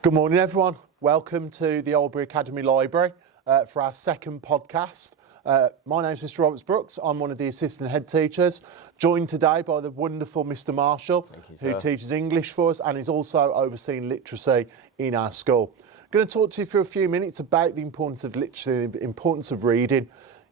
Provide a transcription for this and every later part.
Good morning, everyone. Welcome to the Albury Academy Library for our second podcast. My name is Mr Roberts-Brookes. I'm one of the assistant head teachers, joined today by the wonderful Mr Marshall, who teaches English for us and is also overseeing literacy in our school. I'm going to talk to you for a few minutes about the importance of literacy, the importance of reading.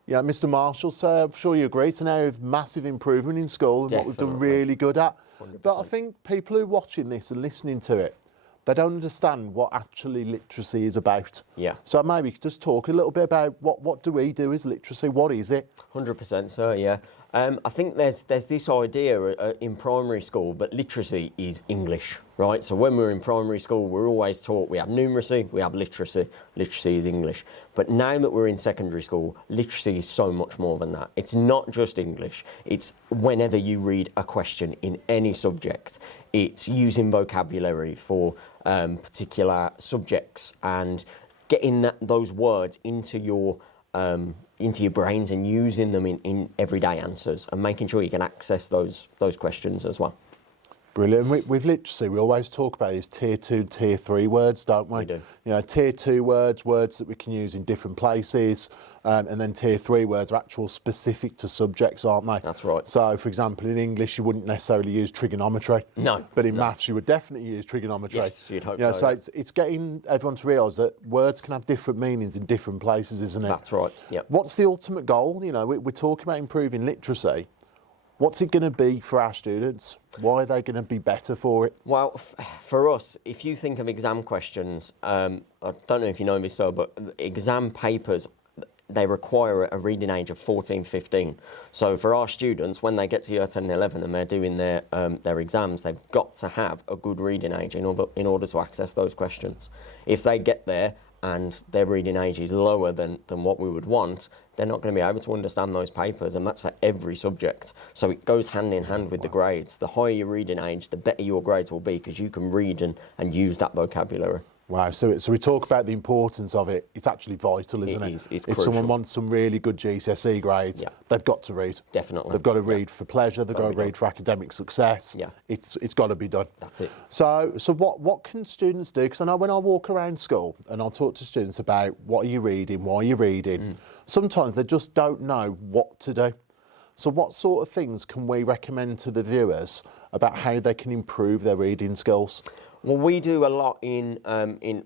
Yeah, Mr Marshall, so I'm sure you agree, it's an area of massive improvement in school and what we've done really good at. 100%. But I think people who are watching this and listening to it, they don't understand what actually literacy is about. Yeah. So maybe you could just talk a little bit about what do we do as literacy? What is it? 100%, sir, yeah. I think there's this idea in primary school, but literacy is English, right? So when we're in primary school, we're always taught we have numeracy, we have literacy. Literacy is English. But now that we're in secondary school, literacy is so much more than that. It's not just English. It's whenever you read a question in any subject, it's using vocabulary for particular subjects and getting those words into your brains and using them in everyday answers and making sure you can access those questions as well. Brilliant. With literacy, we always talk about these tier 2, tier 3 words, don't we? We do. You know, tier 2 words that we can use in different places, and then tier 3 words are actual specific to subjects, aren't they? That's right. So, for example, in English, you wouldn't necessarily use trigonometry. No. But in maths, you would definitely use trigonometry. Yes, you'd hope so. so. It's getting everyone to realise that words can have different meanings in different places, isn't it? That's right, yeah. What's the ultimate goal? You know, we're talking about improving literacy. What's it going to be for our students? Why are they going to be better for it? Well, for us, if you think of exam questions, I don't know if you know this, sir, but exam papers, they require a reading age of 14, 15. So for our students, when they get to year 10 and 11 and they're doing their exams, they've got to have a good reading age in order to access those questions. If they get there and their reading age is lower than what we would want, they're not going to be able to understand those papers, and that's for every subject. So it goes hand in hand with the grades. The higher your reading age, the better your grades will be, because you can read and use that vocabulary. Wow, so we talk about the importance of it. It's actually vital, isn't it? It's if crucial. someone wants some really good GCSE grades, they've got to read. Definitely. They've got to read for pleasure, they've got to read for academic success. Yeah. It's got to be done. That's it. So what can students do? Because I know when I walk around school and I'll talk to students about what are you reading, why are you reading, sometimes they just don't know what to do. So what sort of things can we recommend to the viewers about how they can improve their reading skills? Well, we do a lot in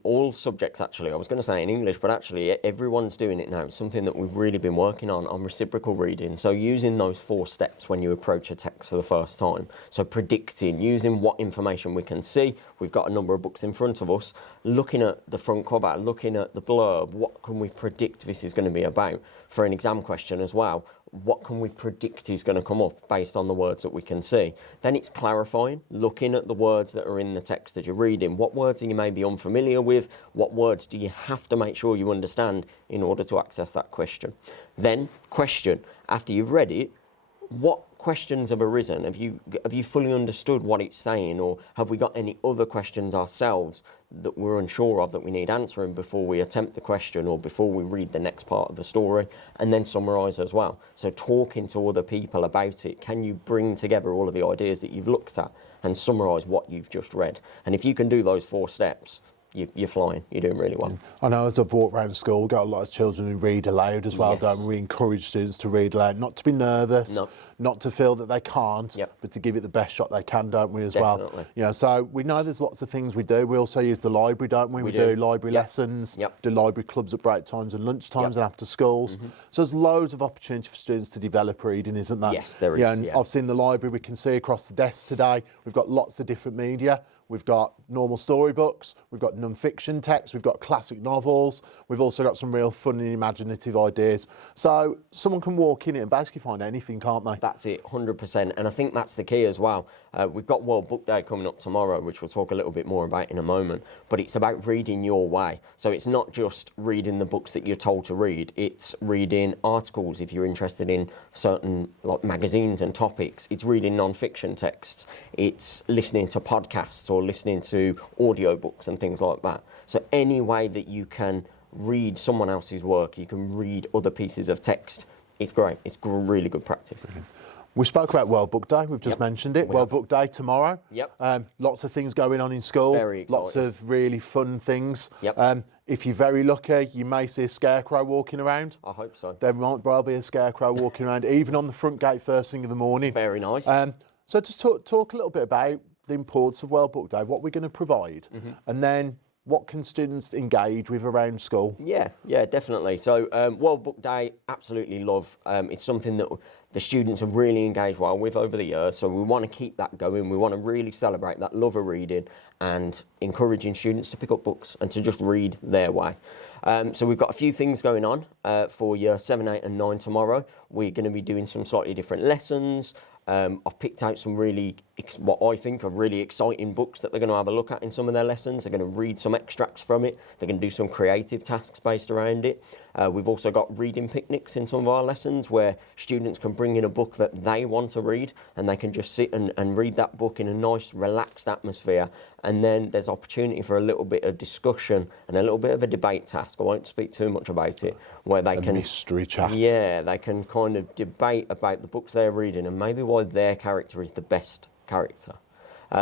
all subjects, actually. I was going to say in English, but actually everyone's doing it now. It's something that we've really been working on reciprocal reading. So using those 4 steps when you approach a text for the first time. So predicting, using what information we can see. We've got a number of books in front of us. Looking at the front cover, looking at the blurb, what can we predict this is going to be about? For an exam question as well, what can we predict is going to come up based on the words that we can see? Then it's clarifying, looking at the words that are in the text that you're reading. What words are you maybe unfamiliar with? What words do you have to make sure you understand in order to access that question? Then question, after you've read it, what questions have arisen? Have you fully understood what it's saying, or have we got any other questions ourselves that we're unsure of that we need answering before we attempt the question or before we read the next part of the story? And then summarise as well. So talking to other people about it, can you bring together all of the ideas that you've looked at and summarise what you've just read? And if you can do those 4 steps, you're flying. You're doing really well. I know as I've walked around school, we've got a lot of children who read aloud as well, Yes. don't we? We encourage students to read aloud, not to be nervous, not to feel that they can't, but to give it the best shot they can, don't we, as Definitely. well? You know, so we know there's lots of things we do. We also use the library, don't we? We do library lessons, do library clubs at break times and lunch times and after schools. So there's loads of opportunity for students to develop reading, isn't there? Yes, there is. Yeah, and I've seen the library, we can see across the desk today, we've got lots of different media. We've got normal storybooks, we've got non-fiction texts, we've got classic novels, we've also got some real fun and imaginative ideas. So someone can walk in it and basically find anything, can't they? That's it, 100%. And I think that's the key as well. We've got World Book Day coming up tomorrow, which we'll talk a little bit more about in a moment. But it's about reading your way. So it's not just reading the books that you're told to read. It's reading articles if you're interested in certain magazines and topics. It's reading non-fiction texts. It's listening to podcasts or listening to audiobooks and things like that. So any way that you can read someone else's work, you can read other pieces of text, it's great. It's really good practice. Brilliant. We spoke about World Book Day. We've just mentioned it. World Book Day tomorrow. Yep. Lots of things going on in school. Very exciting. Lots of really fun things. Yep. If you're very lucky, you may see a scarecrow walking around. I hope so. There might well be a scarecrow walking around, even on the front gate first thing in the morning. Very nice. So just talk a little bit about the importance of World Book Day, what we're going to provide, and then what can students engage with around school? Yeah, definitely. So World Book Day, absolutely love. It's something that the students have really engaged well with over the years. So we want to keep that going. We want to really celebrate that love of reading and encouraging students to pick up books and to just read their way. So we've got a few things going on for year 7, 8 and 9 tomorrow. We're going to be doing some slightly different lessons. I've picked out some what I think are really exciting books that they're going to have a look at in some of their lessons. They're going to read some extracts from it. They're going to do some creative tasks based around it. We've also got reading picnics in some of our lessons where students can bring in a book that they want to read and they can just sit and read that book in a nice, relaxed atmosphere. And then there's opportunity for a little bit of discussion and a little bit of a debate task. I won't speak too much about it, where they can... mystery chat. Yeah, they can kind of debate about the books they're reading and maybe why their character is the best character.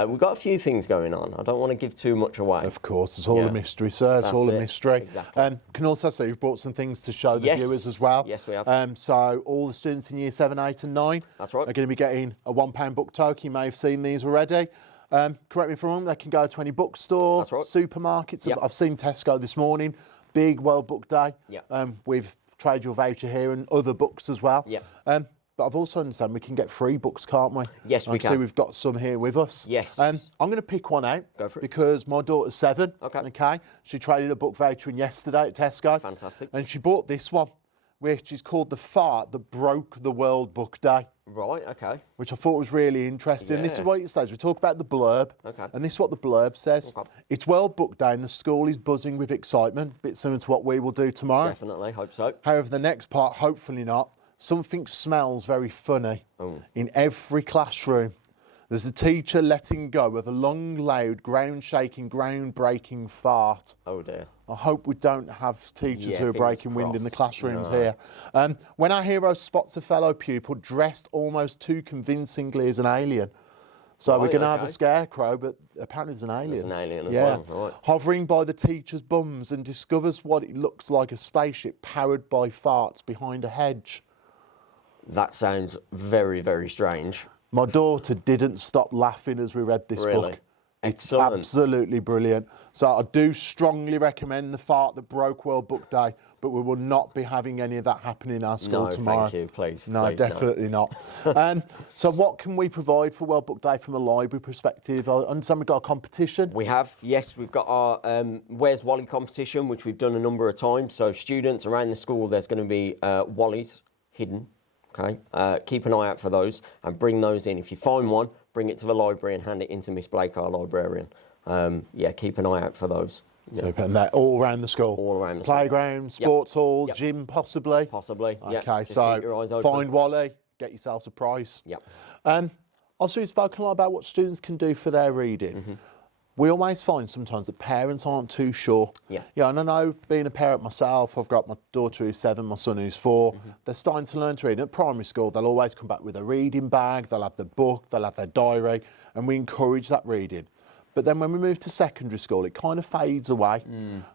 We've got a few things going on. I don't want to give too much away. Of course, it's all a mystery, sir. It's all a mystery. Exactly. Can also say you've brought some things to show the viewers as well. Yes, we have. So all the students in year 7, 8 and 9 That's right. are going to be getting a £1 book token. You may have seen these already. Correct me if I'm wrong, they can go to any bookstore, That's right. supermarkets. Yep. I've seen Tesco this morning, big World Book Day, Yep. with Trade Your Voucher here and other books as well. Yep. But I've also understand we can get free books, can't we? Yes, we can. See, we've got some here with us. Yes. I'm going to pick one out. Go for it. Because my daughter's 7. Okay. She traded a book voucher in yesterday at Tesco. Fantastic. And she bought this one, which is called The Fart That Broke the World Book Day. Right, okay. Which I thought was really interesting. Yeah. This is what it says. We talk about the blurb. Okay. And this is what the blurb says. Okay. It's World Book Day and the school is buzzing with excitement. A bit similar to what we will do tomorrow. Definitely, hope so. However, the next part, hopefully not. Something smells very funny in every classroom. There's a teacher letting go of a long, loud, ground-shaking, ground-breaking fart. Oh dear. I hope we don't have teachers who are breaking wind in the classrooms No. here. When our hero spots a fellow pupil dressed almost too convincingly as an alien. So we're going to have a scarecrow, but apparently there's an alien. There's an alien as well. Right. Hovering by the teacher's bums and discovers what it looks like a spaceship powered by farts behind a hedge. That sounds very, very strange. My daughter didn't stop laughing as we read this book. Excellent. It's absolutely brilliant. So I do strongly recommend The Fart That Broke World Book Day, but we will not be having any of that happening in our school tomorrow. No, thank you, please. No, please, definitely not. So what can we provide for World Book Day from a library perspective? I understand we've got a competition. We have, yes, we've got our Where's Wally competition, which we've done a number of times. So students around the school, there's going to be Wallies hidden. Okay, keep an eye out for those and bring those in. If you find one, bring it to the library and hand it in to Miss Blake, our librarian. Keep an eye out for those. Super, and they're all around the school? All around the Playground, sports hall, gym possibly? Possibly, Okay, so find Wally, get yourself a prize. Yep. Also, we've spoken a lot about what students can do for their reading. We always find sometimes that parents aren't too sure. Yeah, and I know being a parent myself, I've got my daughter who's 7, my son who's 4. They're starting to learn to read. At primary school, they'll always come back with a reading bag, they'll have the book, they'll have their diary, and we encourage that reading. But then when we move to secondary school, it kind of fades away.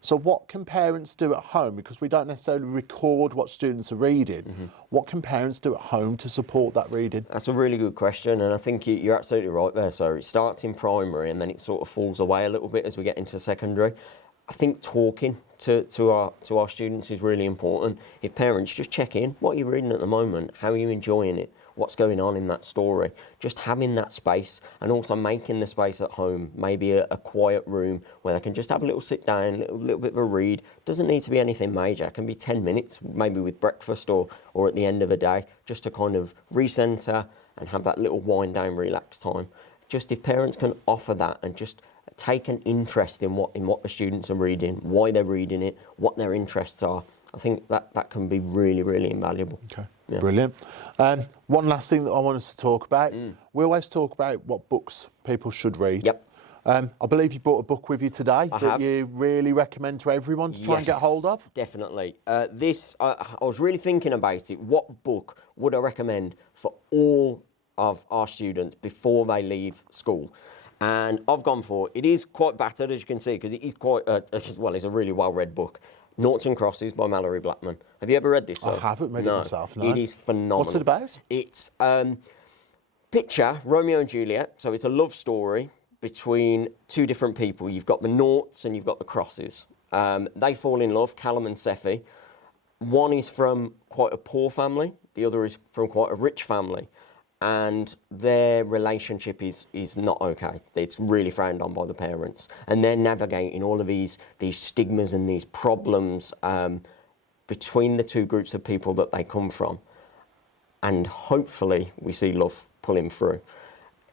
So what can parents do at home? Because we don't necessarily record what students are reading. What can parents do at home to support that reading? That's a really good question, and I think you're absolutely right there. So it starts in primary and then it sort of falls away a little bit as we get into secondary. I think talking to our students is really important. If parents just check in, what are you reading at the moment? How are you enjoying it? What's going on in that story? Just having that space and also making the space at home, maybe a quiet room where they can just have a little sit down, a little bit of a read. Doesn't need to be anything major. It can be 10 minutes, maybe with breakfast or at the end of a day, just to kind of recenter and have that little wind down, relax time. Just if parents can offer that and just take an interest in what the students are reading, why they're reading it, what their interests are, I think that can be really, really invaluable. Okay, yeah. Brilliant. One last thing that I want us to talk about. We always talk about what books people should read. Yep. I believe you brought a book with you today that have. you really recommend to everyone to try and get hold of. Definitely. I was really thinking about it. What book would I recommend for all of our students before they leave school? And I've gone for, it is quite battered, as you can see, because it is quite, it's a really well-read book. Noughts and Crosses by Mallory Blackman. Have you ever read this? I haven't read it myself, no. It is phenomenal. What's it about? It's, picture Romeo and Juliet, so it's a love story between two different people. You've got the Noughts and you've got the Crosses. They fall in love, Callum and Seffi. One is from quite a poor family, the other is from quite a rich family. And their relationship is not okay. It's really frowned on by the parents. And they're navigating all of these stigmas and these problems between the two groups of people that they come from. And hopefully we see love pulling through.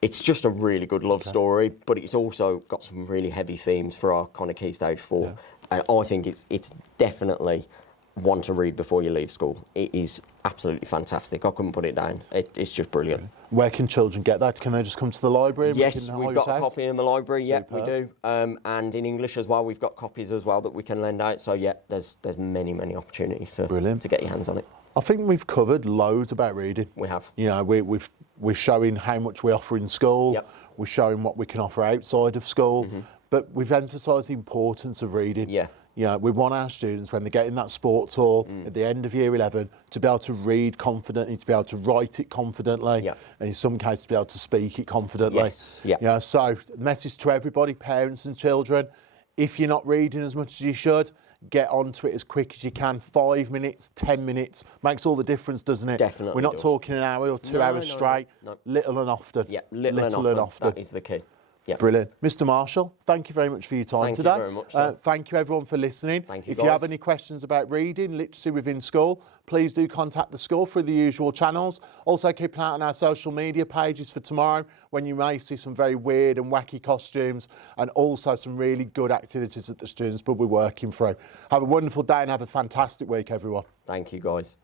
It's just a really good love story, but it's also got some really heavy themes for our kind of Key Stage 4. Yeah. And I think it's definitely one to read before you leave school. It is absolutely fantastic. I couldn't put it down. It's just brilliant. Where can children get that? Can they just come to the library? Yes, we've got a copy in the library. Yeah, we do. And in English as well, we've got copies as well that we can lend out. So yeah, there's many opportunities to get your hands on it. I think we've covered loads about reading. We have. You know, we're showing how much we offer in school. Yep. We're showing what we can offer outside of school. Mm-hmm. But we've emphasised the importance of reading. Yeah. You know, we want our students, when they get in that sports hall at the end of year 11, to be able to read confidently, to be able to write it confidently, and in some cases to be able to speak it confidently. Yes. Yeah. You know, so the message to everybody, parents and children, if you're not reading as much as you should, get onto it as quick as you can. 5 minutes, 10 minutes makes all the difference, doesn't it? Definitely. We're not talking an hour or 2 hours straight. No. Little and often. Yeah, little and often. That is the key. Yeah. Brilliant. Mr Marshall, thank you very much for your time today. Thank you very much, sir. Thank you everyone for listening. Thank you, If you have any questions about reading, literacy within school, please do contact the school through the usual channels. Also keep an eye on our social media pages for tomorrow, when you may see some very weird and wacky costumes and also some really good activities that the students will be working through. Have a wonderful day and have a fantastic week, everyone. Thank you, guys.